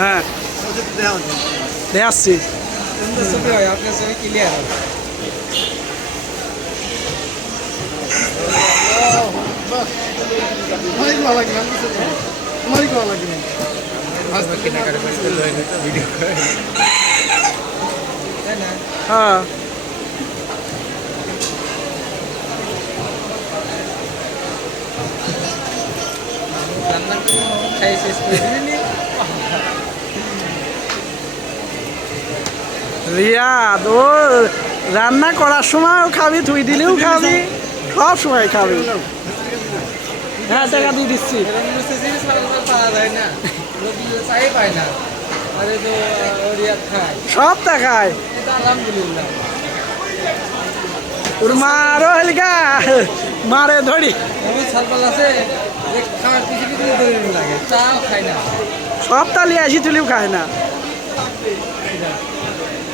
হ্যাঁ দেখে আসছি। ছবি হয় আপনার ছবি ক্লিয়ার হবে। হ্যাঁ খাই শেষ করে দিবি। রিয়াদ ও রান্না করার সময়ও খাবি, তুই দিলেও খাবি, সব সময় খাবি। হ্যাঁ টাকা দিয়ে দিচ্ছি। পাওয়া যায় না, চাই পায় না। আরে তো রিয়াদ খায়, সব টাকায় এটা আলহামদুলিল্লাহ। ওর মারও হেলিকা মারে ধরি, এমন সালপাল আছে যে খাওয়ার পিছিয়ে পিছিয়ে দৌড়ে লাগে, চাও খায় না। সব তালি আসি তুলিও খায় না,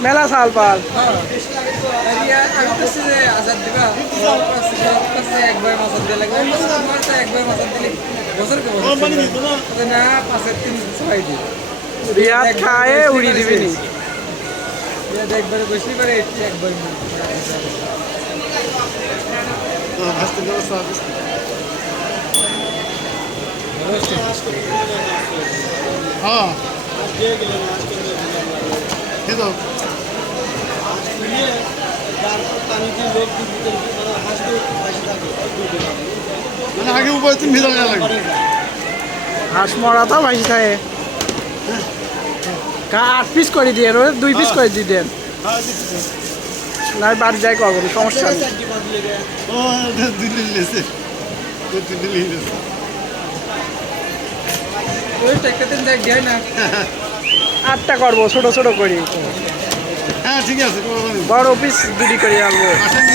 মেলা সাল পাল। রিয়াদ আমি করছি যে আচার দিবা, একবার মাছ দিয়ে লাগবে, একবার মাছ দিলে বছর কে বছর না, 5-3-6 দিন রিয়াদ খায়ে উড়ি দিবি নি। রিয়াদ একবারে বসলি পারে, একবার হ্যাঁ মানে আগে উপায় তুমি ভেজা লাগবে। হাঁস মরা তো ভাই খায়, 8 পিস করে দিয়ে, 2 পিস করে দিয়ে দেন, না বাড়ি যাই করবো সমস্যা নেই। ও দিল্লি লেছে, দিল্লি লেছে। ওই একটা দিন দেখ যায় না। 8টা করবো ছোট ছোট করি, হ্যাঁ ঠিক আছে, বড় পিস 2টি করে আনবো। আশা কি